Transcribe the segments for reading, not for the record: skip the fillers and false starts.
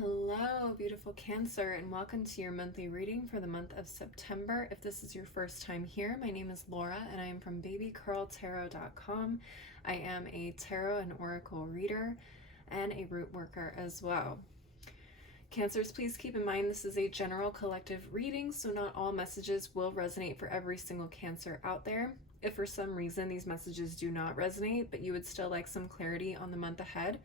Hello, beautiful Cancer, and welcome to your monthly reading for the month of September. If this is your first time here, my name is Laura, and I am from babycurltarot.com. I am a tarot and oracle reader and a root worker as well. Cancers, please keep in mind this is a general collective reading, so not all messages will resonate for every single Cancer out there. If for some reason these messages do not resonate, but you would still like some clarity on the month ahead,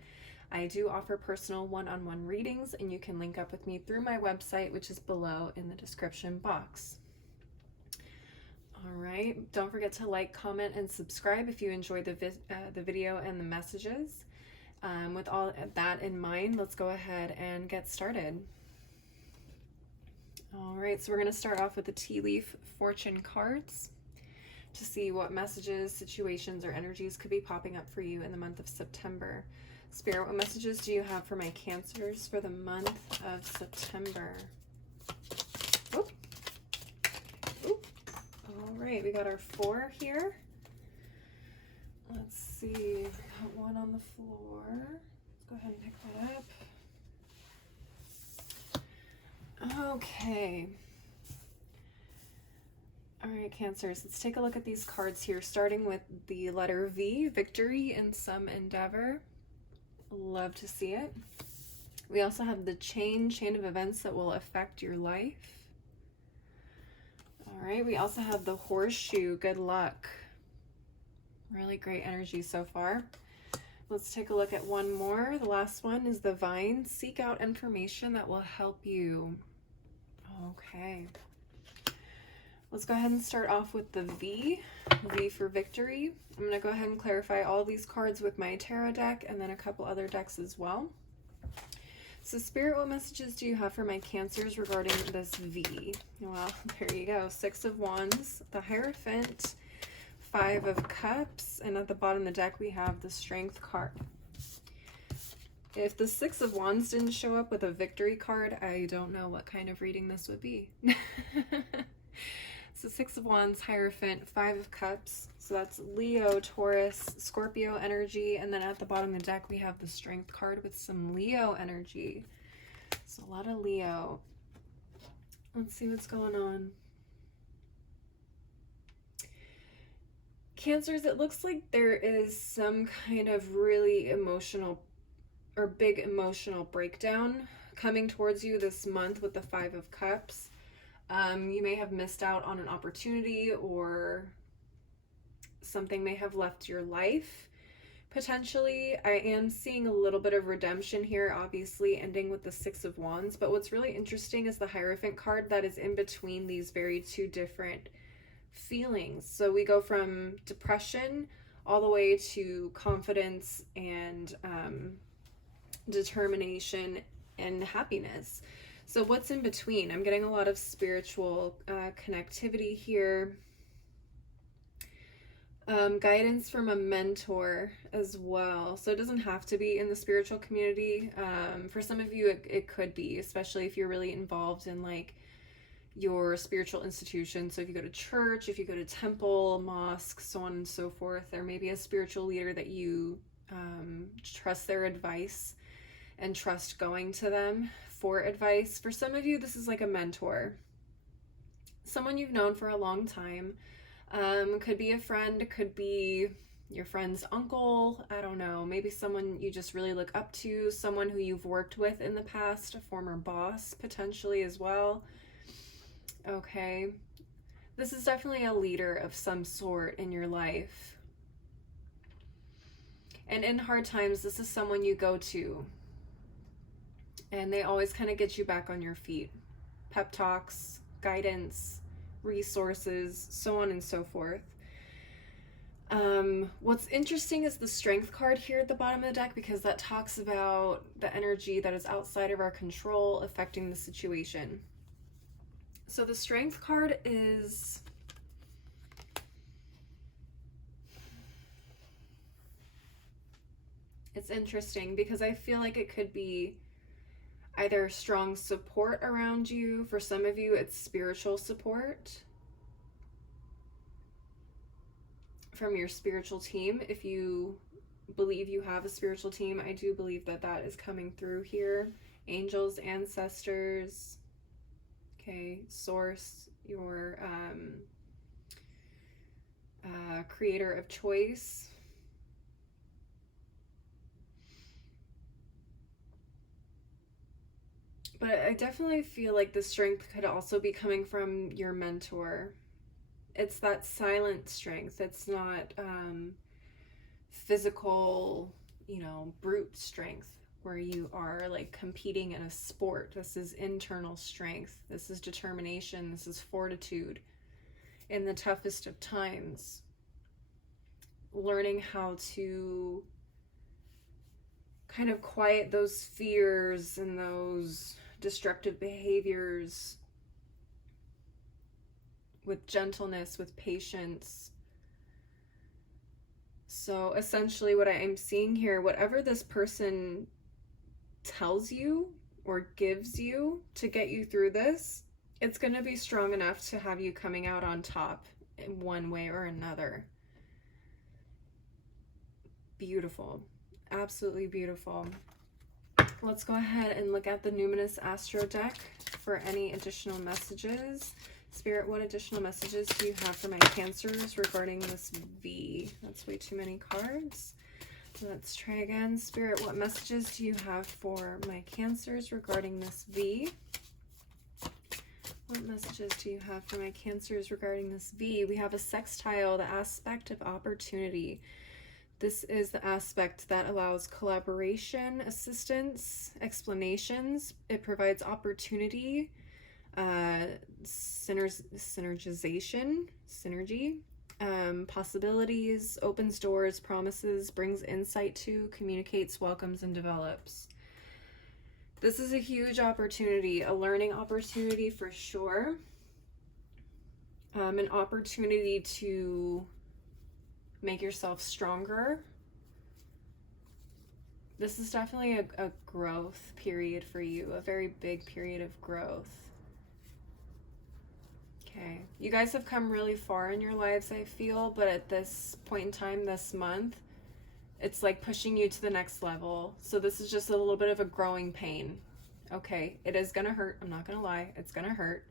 I do offer personal one-on-one readings, and you can link up with me through my website, which is below in the description box. All right, don't forget to like, comment, and subscribe if you enjoyed the video and the messages. With all that in mind, let's go ahead and get started. All right, so we're going to start off with the tea leaf fortune cards to see what messages, situations, or energies could be popping up for you in the month of September. Spirit, what messages do you have for my Cancers for the month of September? Oop. Oop. All right, we got our 4 here. Let's see, we got 1 on the floor. Let's go ahead and pick that up. Okay. All right, Cancers, let's take a look at these cards here, starting with the letter V, victory in some endeavor. Love to see it. We also have the chain of events that will affect your life. All right, we also have the horseshoe, good luck. Really great energy so far. Let's take a look at one more. The last one is the vine, seek out information that will help you. Okay. Let's go ahead and start off with the V for victory. I'm going to go ahead and clarify all these cards with my tarot deck and then a couple other decks as well. So Spirit, what messages do you have for my Cancers regarding this V? Well, there you go. 6 of Wands, the Hierophant, 5 of Cups, and at the bottom of the deck we have the Strength card. If the 6 of Wands didn't show up with a victory card, I don't know what kind of reading this would be. So 6 of Wands, Hierophant, 5 of Cups. So that's Leo, Taurus, Scorpio energy. And then at the bottom of the deck, we have the Strength card with some Leo energy. So a lot of Leo. Let's see what's going on. Cancers, it looks like there is some kind of really emotional or big emotional breakdown coming towards you this month with the 5 of Cups. You may have missed out on an opportunity, or something may have left your life, potentially. I am seeing a little bit of redemption here, obviously ending with the 6 of Wands, but what's really interesting is the Hierophant card that is in between these two different feelings. So we go from depression all the way to confidence and determination and happiness. So what's in between? I'm getting a lot of spiritual connectivity here. Guidance from a mentor as well. So it doesn't have to be in the spiritual community. For some of you, it could be, especially if you're really involved in like your spiritual institution. So if you go to church, if you go to temple, mosque, so on and so forth, there may be a spiritual leader that you trust their advice and trust going to them for advice. For some of you, this is like a mentor, someone you've known for a long time. Could be a friend, could be your friend's uncle, I don't know, maybe someone you just really look up to, someone who you've worked with in the past, a former boss potentially as well. Okay, this is definitely a leader of some sort in your life, and in hard times, this is someone you go to and they always kind of get you back on your feet. Pep talks, guidance, resources, so on and so forth. What's interesting is the Strength card here at the bottom of the deck, because that talks about the energy that is outside of our control affecting the situation. So the Strength card is it's interesting because I feel like it could be either strong support around you. For some of you, it's spiritual support from your spiritual team. If you believe you have a spiritual team, I do believe that that is coming through here angels, ancestors, okay, source, your creator of choice. But I definitely feel like the strength could also be coming from your mentor. It's that silent strength. It's not physical, brute strength where you are like competing in a sport. This is internal strength. This is determination. This is fortitude in the toughest of times. Learning how to kind of quiet those fears and those destructive behaviors with gentleness, with patience. So essentially what I'm seeing here, whatever this person tells you or gives you to get you through this, it's going to be strong enough to have you coming out on top in one way or another. Beautiful. Absolutely beautiful. Let's go ahead and look at the Numinous Astro deck for any additional messages. Spirit, what additional messages do you have for my Cancers regarding this V? That's way too many cards. Let's try again. Spirit, what messages do you have for my Cancers regarding this V? What messages do you have for my Cancers regarding this V? We have a sextile, the aspect of opportunity. This is the aspect that allows collaboration, assistance, explanations. It provides opportunity, synergization, synergy, possibilities, opens doors, promises, brings insight to, communicates, welcomes, and develops. This is a huge opportunity, a learning opportunity for sure. An opportunity to make yourself stronger. This is definitely a growth period for you, a very big period of growth. Okay, you guys have come really far in your lives, I feel, but at this point in time, this month, it's like pushing you to the next level. So this is just a little bit of a growing pain. Okay, it is gonna hurt, I'm not gonna lie, it's gonna hurt.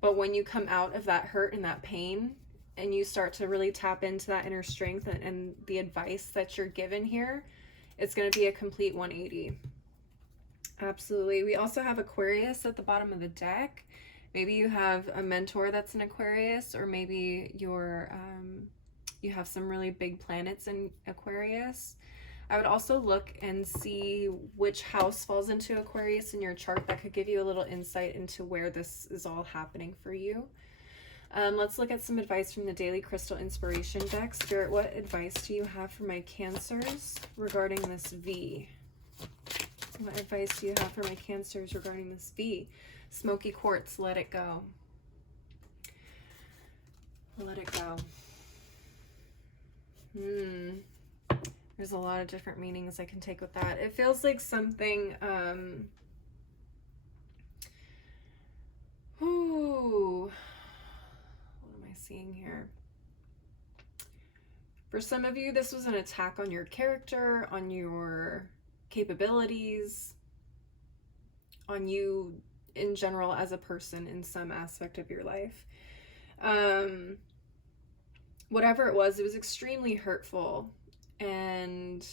But when you come out of that hurt and that pain, and you start to really tap into that inner strength and the advice that you're given here, it's going to be a complete 180. Absolutely. We also have Aquarius at the bottom of the deck. Maybe you have a mentor that's an Aquarius, or maybe you have some really big planets in Aquarius. I would also look and see which house falls into Aquarius in your chart. That could give you a little insight into where this is all happening for you. Let's look at some advice from the Daily Crystal Inspiration deck. Spirit, what advice do you have for my Cancers regarding this V? What advice do you have for my Cancers regarding this V? Smoky quartz, let it go. Let it go. There's a lot of different meanings I can take with that. It feels like something, seeing here. For some of you, this was an attack on your character, on your capabilities, on you in general as a person in some aspect of your life. Whatever it was extremely hurtful and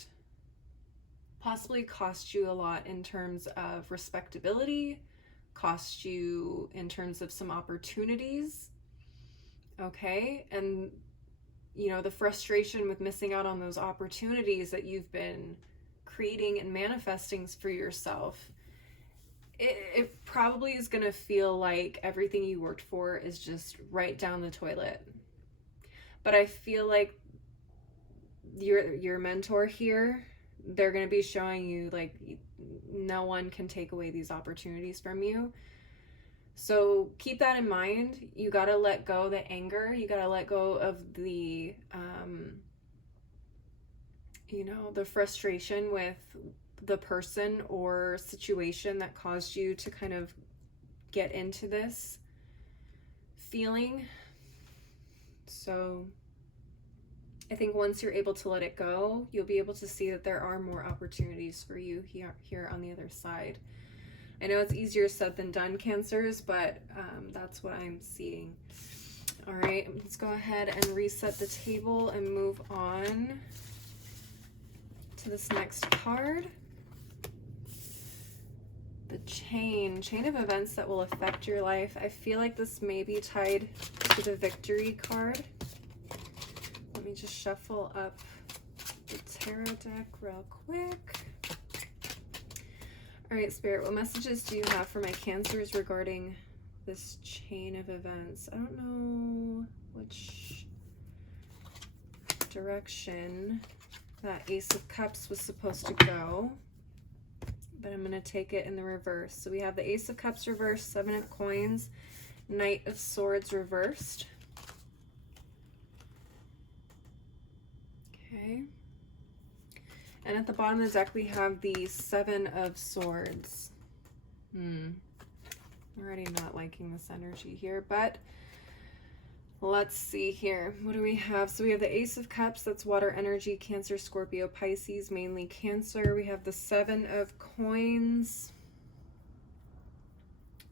possibly cost you a lot in terms of respectability, cost you in terms of some opportunities. Okay, and the frustration with missing out on those opportunities that you've been creating and manifesting for yourself, it probably is going to feel like everything you worked for is just right down the toilet. But I feel like your mentor here, they're going to be showing you like no one can take away these opportunities from you. So keep that in mind. You got to let go the anger. You got to let go of the, the frustration with the person or situation that caused you to kind of get into this feeling. So I think once you're able to let it go, you'll be able to see that there are more opportunities for you here on the other side. I know it's easier said than done, Cancers, but that's what I'm seeing. All right, let's go ahead and reset the table and move on to this next card. The chain of events that will affect your life. I feel like this may be tied to the victory card. Let me just shuffle up the tarot deck real quick. All right, Spirit, what messages do you have for my Cancers regarding this chain of events? I don't know which direction that Ace of Cups was supposed to go, but I'm going to take it in the reverse. So we have the Ace of Cups reversed, 7 of Coins, Knight of Swords reversed. Okay. And at the bottom of the deck, we have the 7 of Swords. I'm already not liking this energy here, but let's see here. What do we have? So we have the Ace of Cups, that's water energy, Cancer, Scorpio, Pisces, mainly Cancer. We have the 7 of Coins,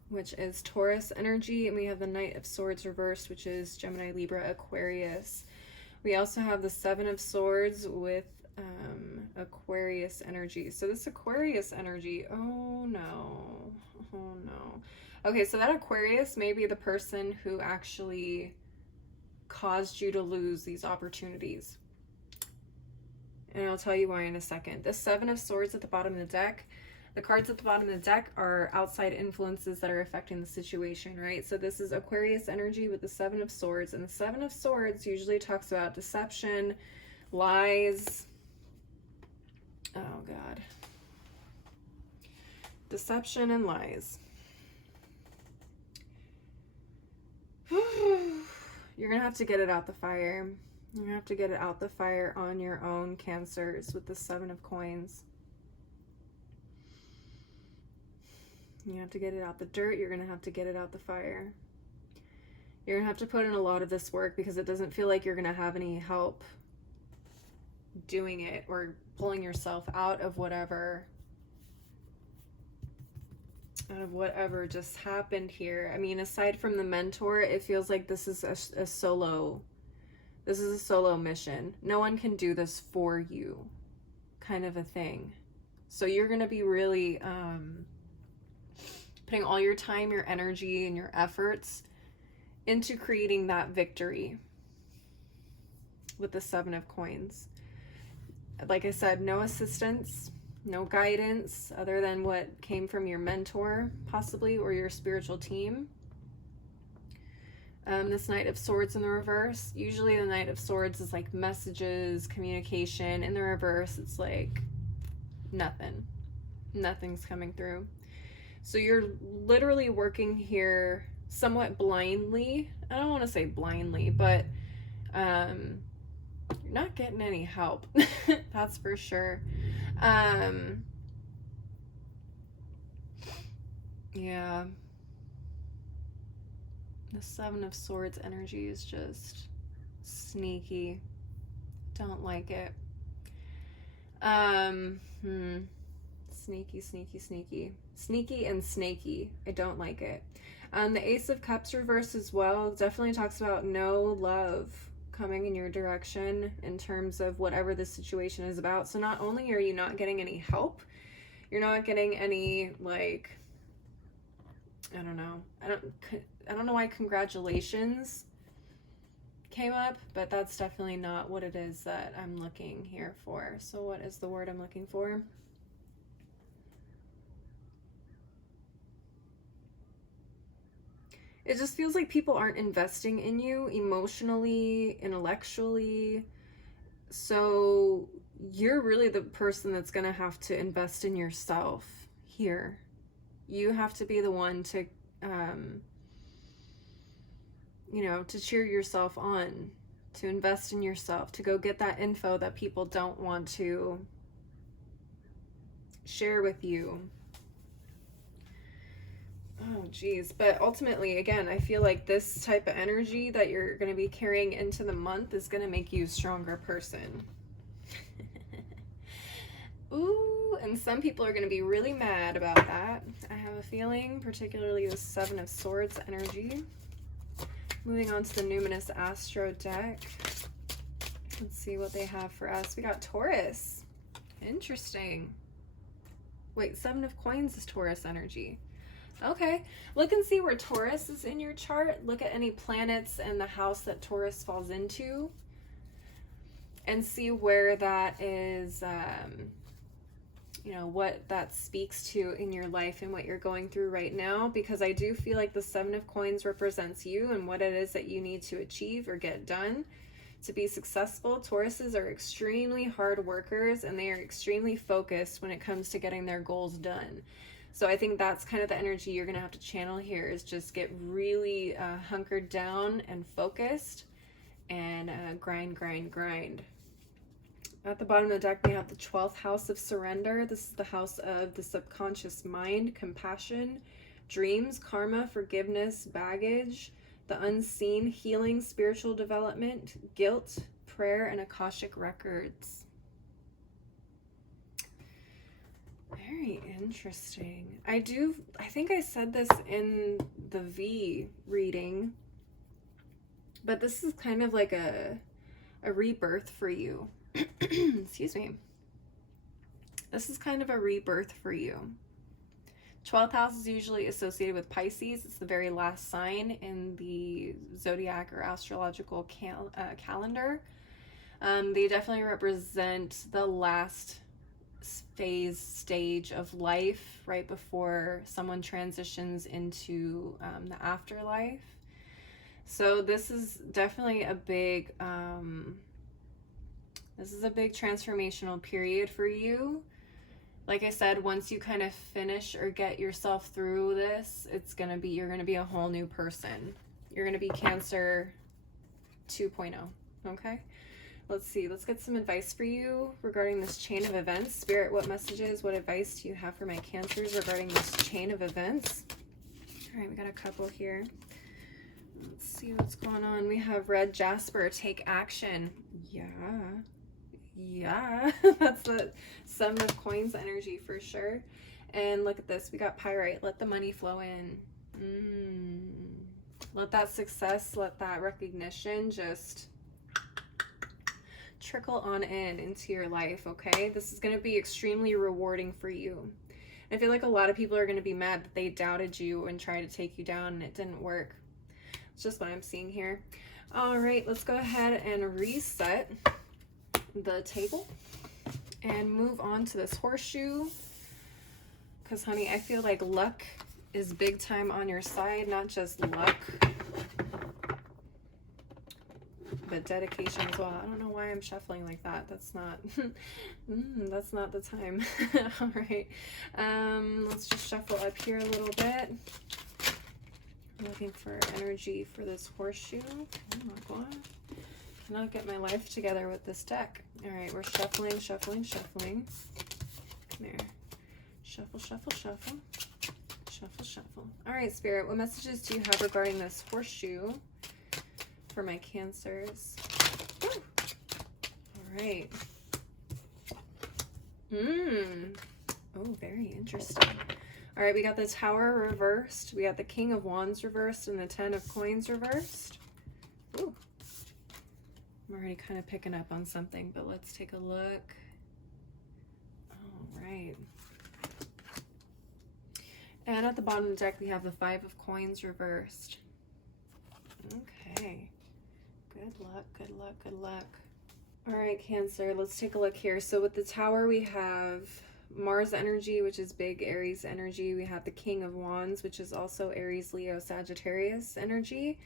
which is Taurus energy, and we have the Knight of Swords reversed, which is Gemini, Libra, Aquarius. We also have the 7 of Swords with Aquarius energy. So this Aquarius energy, oh no. Okay, so that Aquarius may be the person who actually caused you to lose these opportunities. And I'll tell you why in a second. The 7 of Swords at the bottom of the deck, the cards at the bottom of the deck are outside influences that are affecting the situation, right? So this is Aquarius energy with the 7 of Swords, and the 7 of Swords usually talks about deception, lies. Oh God. Deception and lies. You're gonna have to get it out the fire. You're gonna have to get it out the fire on your own, Cancers, with the 7 of Coins. You have to get it out the dirt. You're gonna have to get it out the fire. You're gonna have to put in a lot of this work because it doesn't feel like you're gonna have any help doing it or pulling yourself out of whatever just happened here. I mean, aside from the mentor, it feels like this is a solo mission. No one can do this for you, kind of a thing. So you're going to be really putting all your time, your energy, and your efforts into creating that victory with the 7 of Coins. Like I said, no assistance, no guidance other than what came from your mentor, possibly, or your spiritual team. This Knight of Swords in the reverse. Usually the Knight of Swords is like messages, communication. In the reverse, it's like nothing. Nothing's coming through. So you're literally working here somewhat blindly. I don't want to say blindly, but you're not getting any help. That's for sure. Yeah. The 7 of Swords energy is just sneaky. Don't like it. Sneaky, sneaky, sneaky. Sneaky and snaky. I don't like it. The Ace of Cups reverse as well definitely talks about no love coming in your direction in terms of whatever the situation is about. So not only are you not getting any help, you're not getting any, like, I don't know. I don't know why congratulations came up, but that's definitely not what it is that I'm looking here for. So what is the word I'm looking for? It just feels like people aren't investing in you emotionally, intellectually. So you're really the person that's going to have to invest in yourself here. You have to be the one to, to cheer yourself on, to invest in yourself, to go get that info that people don't want to share with you. Oh, geez. But ultimately, again, I feel like this type of energy that you're going to be carrying into the month is going to make you a stronger person. Ooh, and some people are going to be really mad about that. I have a feeling, particularly the Seven of Swords energy. Moving on to the Numinous Astro deck. Let's see what they have for us. We got Taurus. Interesting. Wait, Seven of Coins is Taurus energy. Okay, look and see where Taurus is in your chart. Look at any planets and the house that Taurus falls into, and see where that is, you know, what that speaks to in your life and what you're going through right now, because I do feel like the Seven of Coins represents you and what it is that you need to achieve or get done to be successful. Tauruses are extremely hard workers, and they are extremely focused when it comes to getting their goals done. So I think that's kind of the energy you're going to have to channel here, is just get really hunkered down and focused, and grind, grind, grind. At the bottom of the deck, we have the 12th house of surrender. This is the house of the subconscious mind, compassion, dreams, karma, forgiveness, baggage, the unseen, healing, spiritual development, guilt, prayer, and Akashic records. Very interesting. I think I said this in the V reading, but this is kind of like a rebirth for you. Excuse me. This is kind of a rebirth for you. 12th house is usually associated with Pisces. It's the very last sign in the zodiac or astrological calendar. They definitely represent the last stage of life, right before someone transitions into the afterlife. So this is definitely a big transformational period for you. Like I said, once you kind of finish or get yourself through this, you're gonna be a whole new person. You're gonna be Cancer 2.0. Okay, let's see. Let's get some advice for you regarding this chain of events. Spirit, what messages, what advice do you have for my Cancers regarding this chain of events? All right, we got a couple here. Let's see what's going on. We have Red Jasper, take action. Yeah, that's the Seven of Coins energy for sure. And look at this, we got Pyrite, let the money flow in. Let that success, let that recognition just trickle on into your life, okay? This is going to be extremely rewarding for you. I feel like a lot of people are going to be mad that they doubted you and tried to take you down and it didn't work. It's just what I'm seeing here. All right, let's go ahead and reset the table and move on to this horseshoe, because honey, I feel like luck is big time on your side. Not just luck, but dedication as well. I don't know why I'm shuffling like that. That's not that's not the time. All right, let's just shuffle up here a little bit. I'm looking for energy for this horseshoe. Oh my god, cannot get my life together with this deck. All right, we're shuffling, shuffling, shuffling. Come here. Shuffle, shuffle, shuffle. Shuffle, shuffle. All right, Spirit, what messages do you have regarding this horseshoe for my Cancers? Woo. All right. Oh, very interesting. All right, we got the Tower reversed. We got the King of Wands reversed and the Ten of Coins reversed. Ooh. I'm already kind of picking up on something, but let's take a look. All right. And at the bottom of the deck, we have the Five of Coins reversed. Okay. Good luck, good luck, good luck. All right, Cancer, let's take a look here. So with the Tower, we have Mars energy, which is big Aries energy. We have the King of Wands, which is also Aries, Leo, Sagittarius energy.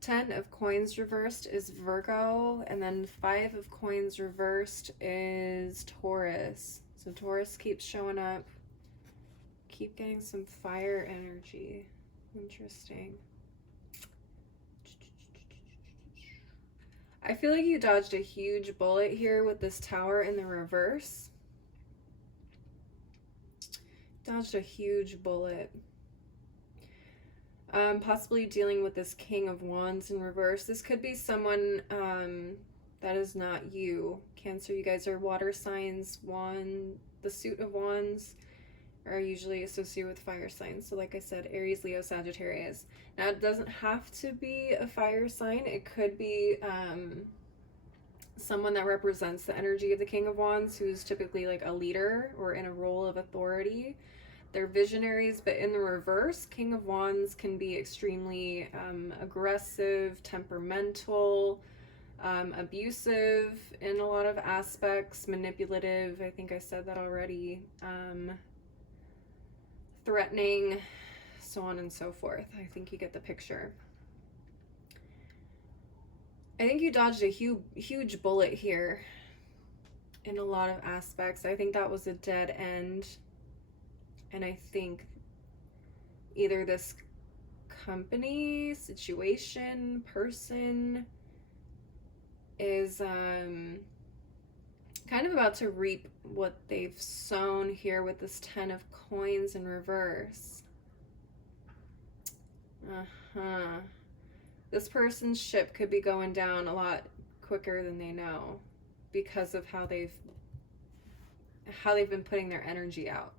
10 of Coins reversed is Virgo, and then 5 of Coins reversed is Taurus. So Taurus keeps showing up. Keep getting some fire energy. Interesting. I feel like you dodged a huge bullet here with this Tower in the reverse. Dodged a huge bullet. Possibly dealing with this King of Wands in reverse. This could be someone that is not you. Cancer, you guys are water signs. The suit of Wands are usually associated with fire signs. So like I said, Aries, Leo, Sagittarius. Now it doesn't have to be a fire sign. It could be someone that represents the energy of the King of Wands, who's typically like a leader or in a role of authority. They're visionaries, but in the reverse, King of Wands can be extremely aggressive, temperamental, abusive in a lot of aspects, manipulative. I think I said that already. Threatening, so on and so forth. I think you get the picture. I think you dodged a huge bullet here in a lot of aspects. I think that was a dead end. And I think either this company, situation, person is kind of about to reap what they've sown here with this 10 of coins in reverse. This person's ship could be going down a lot quicker than they know because of how they've been putting their energy out.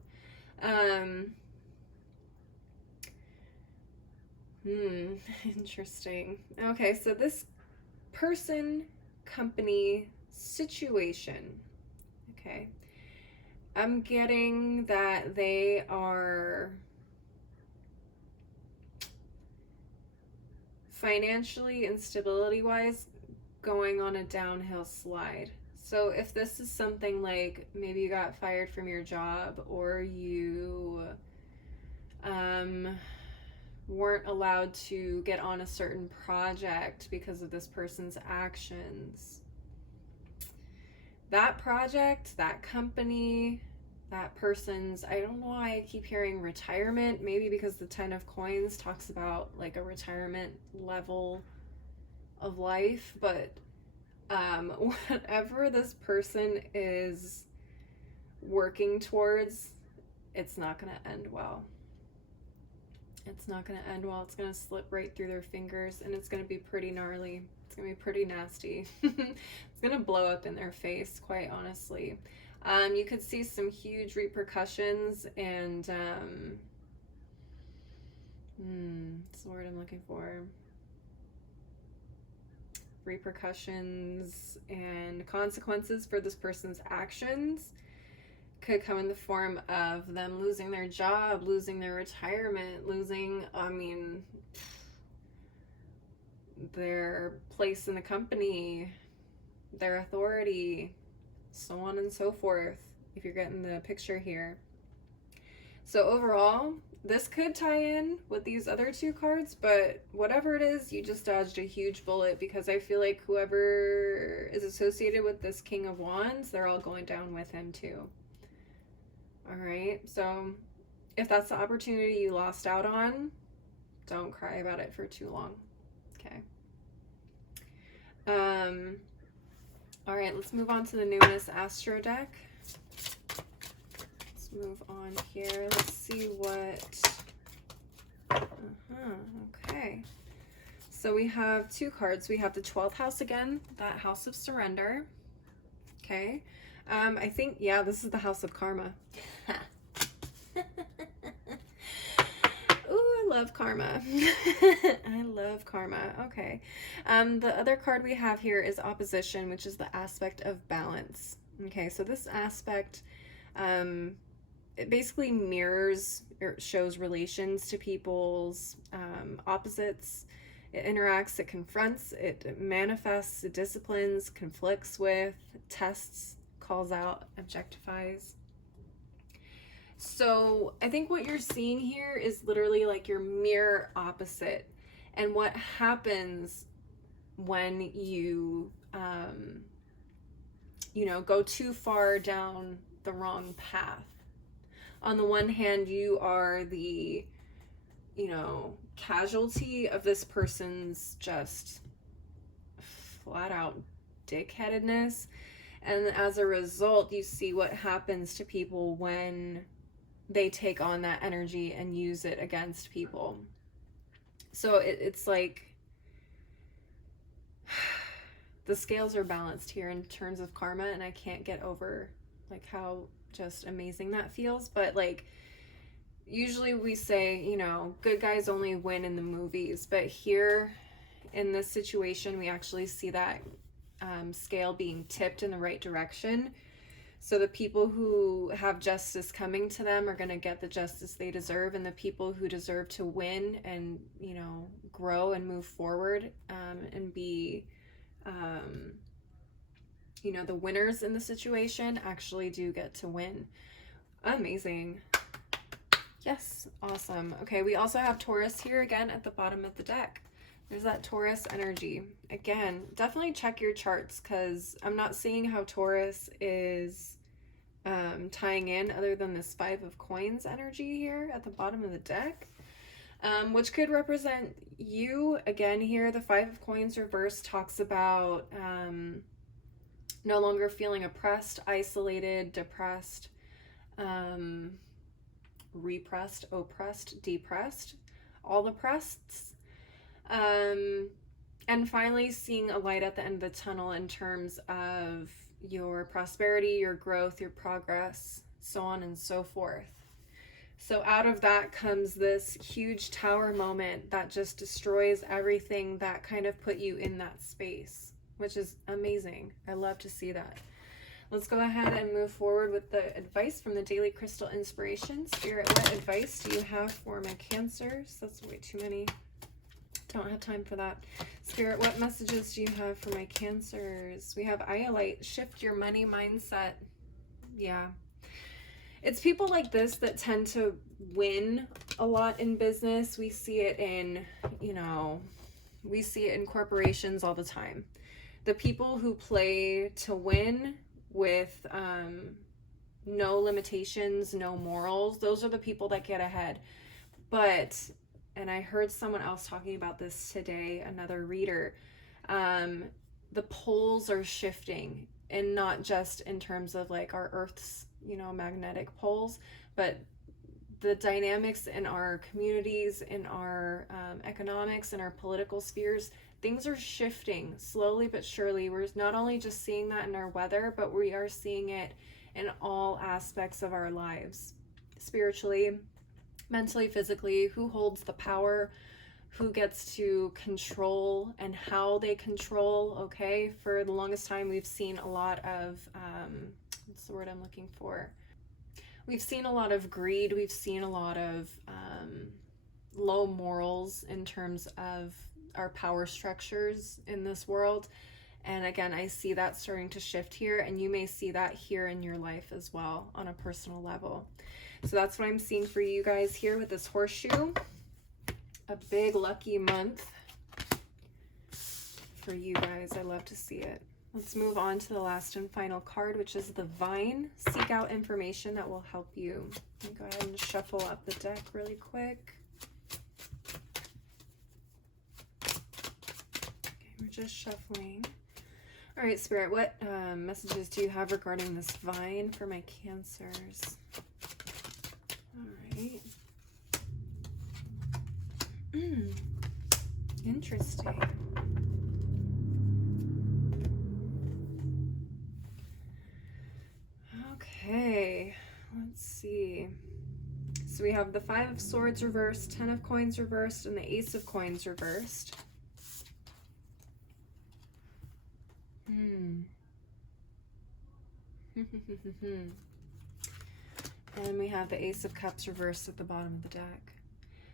Interesting. Okay, so this person, company, situation. Okay. I'm getting that they are financially and stability-wise going on a downhill slide. So if this is something like maybe you got fired from your job, or you weren't allowed to get on a certain project because of this person's actions, that project, that company, that person's, I don't know why I keep hearing retirement, maybe because the 10 of coins talks about like a retirement level of life, but whatever this person is working towards, it's not going to end well. It's not going to end well. It's going to slip right through their fingers, and it's going to be pretty gnarly. It's going to be pretty nasty. It's going to blow up in their face, quite honestly. You could see some huge repercussions, and that's the word I'm looking for. Repercussions and consequences for this person's actions could come in the form of them losing their job, losing their retirement, losing, their place in the company, their authority, so on and so forth, if you're getting the picture here. So overall, this could tie in with these other two cards, but whatever it is, you just dodged a huge bullet, because I feel like whoever is associated with this King of Wands, they're all going down with him too. All right, so if that's the opportunity you lost out on, don't cry about it for too long. Okay. All right, let's move on to the Numinous Astro deck. Let's move on here. Let's see what... Okay. So we have two cards. We have the 12th house again, that House of Surrender. Okay. I think, yeah, this is the House of Karma. Ooh, I love karma. I love karma. Okay. The other card we have here is opposition, which is the aspect of balance. Okay, so this aspect, it basically mirrors or shows relations to people's opposites. It interacts, it confronts, it manifests, it disciplines, conflicts with, tests, calls out, objectifies. So I think what you're seeing here is literally like your mirror opposite, and what happens when you go too far down the wrong path. On the one hand, you are the casualty of this person's just flat out dickheadedness, and as a result, you see what happens to people when they take on that energy and use it against people. So it's like the scales are balanced here in terms of karma, and I can't get over like how just amazing that feels. But like usually we say, you know, good guys only win in the movies, but here in this situation, we actually see that scale being tipped in the right direction. So the people who have justice coming to them are going to get the justice they deserve, and the people who deserve to win and, you know, grow and move forward and be, you know, the winners in the situation actually do get to win. Amazing. Yes, awesome. Okay, we also have Taurus here again at the bottom of the deck. There's that Taurus energy. Again, definitely check your charts, because I'm not seeing how Taurus is tying in other than this Five of Coins energy here at the bottom of the deck, which could represent you. Again, here, the Five of Coins reverse talks about no longer feeling oppressed, isolated, depressed, repressed, oppressed, depressed, all the prests. And finally seeing a light at the end of the tunnel in terms of your prosperity, your growth, your progress, so on and so forth. So out of that comes this huge tower moment that just destroys everything that kind of put you in that space, which is amazing. I love to see that. Let's go ahead and move forward with the advice from the Daily Crystal Inspiration. Spirit, what advice do you have for my Cancers? That's way too many. Don't have time for that. Spirit, what messages do you have for my Cancers? We have Iolite, shift your money mindset. Yeah. It's people like this that tend to win a lot in business. We see it in, you know, we see it in corporations all the time. The people who play to win with no limitations, no morals, those are the people that get ahead. But, and I heard someone else talking about this today, another reader, the poles are shifting, and not just in terms of like our Earth's, you know, magnetic poles, but the dynamics in our communities, in our economics, in our political spheres. Things are shifting slowly but surely. We're not only just seeing that in our weather, but we are seeing it in all aspects of our lives. Spiritually, mentally, physically, who holds the power, who gets to control, and how they control, okay? For the longest time, we've seen a lot of, what's the word I'm looking for? We've seen a lot of greed. We've seen a lot of low morals in terms of our power structures in this world. And again, I see that starting to shift here, and you may see that here in your life as well on a personal level. So that's what I'm seeing for you guys here with this horseshoe. A big lucky month for you guys. I love to see it. Let's move on to the last and final card, which is the Vine. Seek out information that will help you. Let me go ahead and shuffle up the deck really quick. We're just shuffling. All right, Spirit, what messages do you have regarding this Vine for my Cancers? All right. Interesting. Okay, let's see. So we have the Five of Swords reversed, Ten of Coins reversed, and the Ace of Coins reversed. And we have the Ace of Cups reversed at the bottom of the deck.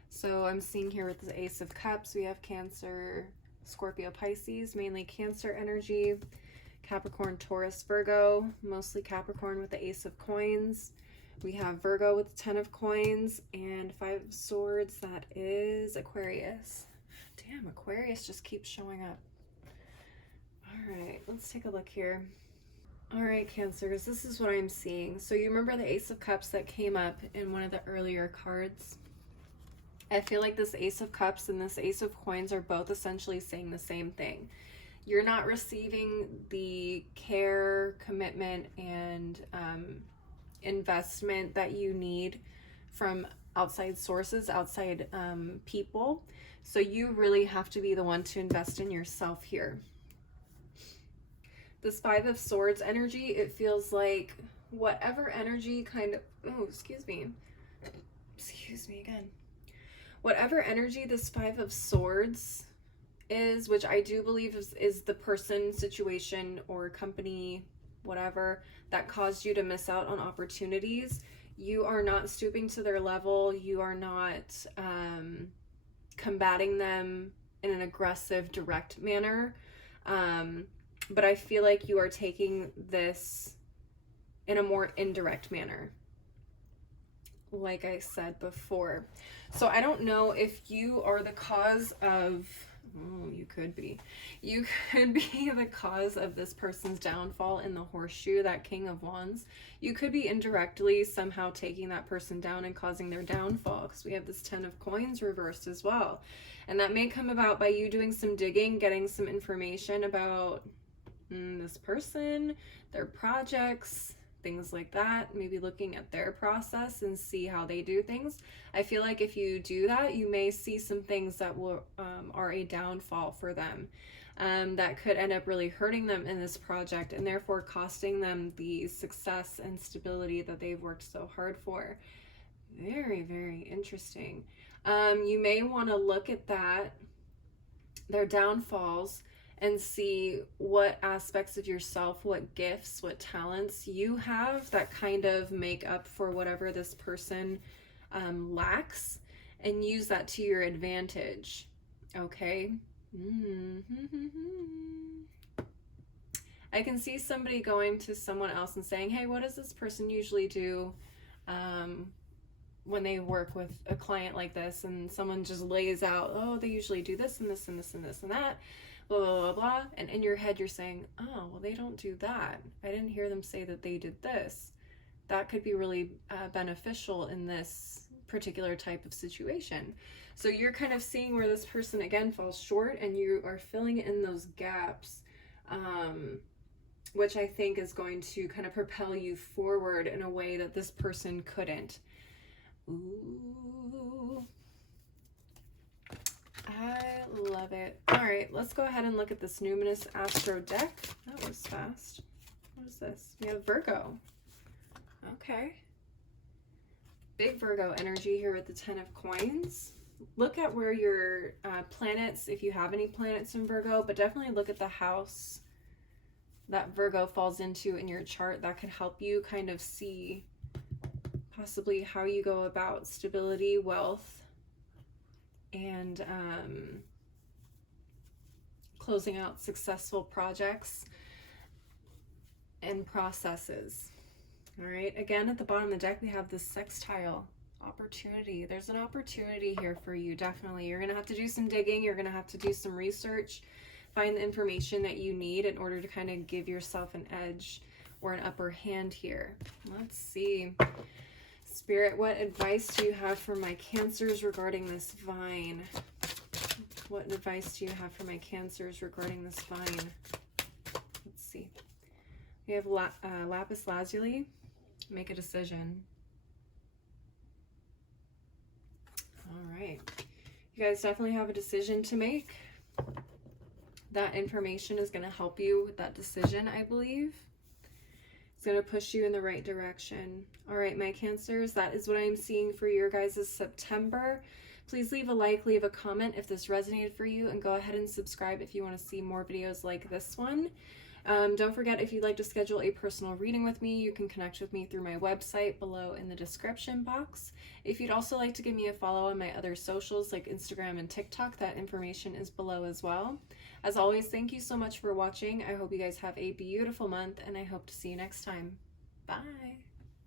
So I'm seeing here with the Ace of Cups, we have Cancer, Scorpio, Pisces, mainly Cancer energy, Capricorn, Taurus, Virgo, mostly Capricorn with the Ace of Coins. We have Virgo with the Ten of Coins, and Five of Swords, that is Aquarius. Damn, Aquarius just keeps showing up. All right, let's take a look here. All right, Cancers, this is what I'm seeing. So you remember the Ace of Cups that came up in one of the earlier cards? I feel like this Ace of Cups and this Ace of Coins are both essentially saying the same thing. You're not receiving the care, commitment, and investment that you need from outside sources, outside people. So you really have to be the one to invest in yourself here. This Five of Swords energy, it feels like whatever energy kind of, oh, excuse me. excuse me again. Whatever energy this Five of Swords is, which I do believe is the person, situation, or company, whatever, that caused you to miss out on opportunities. You are not stooping to their level. You are not combating them in an aggressive, direct manner. But I feel like you are taking this in a more indirect manner, like I said before. So I don't know if you are the cause of, you could be the cause of this person's downfall in the horseshoe, that King of Wands. You could be indirectly somehow taking that person down and causing their downfall, because we have this Ten of Coins reversed as well. And that may come about by you doing some digging, getting some information about this person, their projects, things like that. Maybe looking at their process and see how they do things. I feel like if you do that, you may see some things that will are a downfall for them, that could end up really hurting them in this project, and therefore costing them the success and stability that they've worked so hard for. Very, very interesting. You may want to look at that, their downfalls, and see what aspects of yourself, what gifts, what talents you have that kind of make up for whatever this person lacks, and use that to your advantage. Okay. I can see somebody going to someone else and saying, hey, what does this person usually do when they work with a client like this? And someone just lays out, oh, they usually do this and this and this and this and that, blah, blah, blah, blah. And in your head, you're saying, oh, well, they don't do that. I didn't hear them say that they did this. That could be really beneficial in this particular type of situation. So you're kind of seeing where this person, again, falls short, and you are filling in those gaps, which I think is going to kind of propel you forward in a way that this person couldn't. Ooh. I love it. All right, let's go ahead and look at this Numinous Astro deck. That was fast. What is this? We have Virgo. Okay. Big Virgo energy here with the Ten of Coins. Look at where your planets, if you have any planets in Virgo, but definitely look at the house that Virgo falls into in your chart. That could help you kind of see possibly how you go about stability, wealth, and closing out successful projects and processes. All right, again, at the bottom of the deck, we have this sextile opportunity. There's an opportunity here for you, definitely. You're going to have to do some digging. You're going to have to do some research, find the information that you need in order to kind of give yourself an edge or an upper hand here. Let's see. Spirit, what advice do you have for my Cancers regarding this vine? What advice do you have for my Cancers regarding this vine? Let's see. We have Lapis Lazuli. Make a decision. All right. You guys definitely have a decision to make. That information is going to help you with that decision, I believe. It's going to push you in the right direction. All right, my Cancers, that is what I'm seeing for your guys' September. Please leave a like, leave a comment if this resonated for you, and go ahead and subscribe if you want to see more videos like this one. Don't forget, if you'd like to schedule a personal reading with me, you can connect with me through my website below in the description box. If you'd also like to give me a follow on my other socials like Instagram and TikTok, that information is below as well. As always, thank you so much for watching. I hope you guys have a beautiful month, and I hope to see you next time. Bye!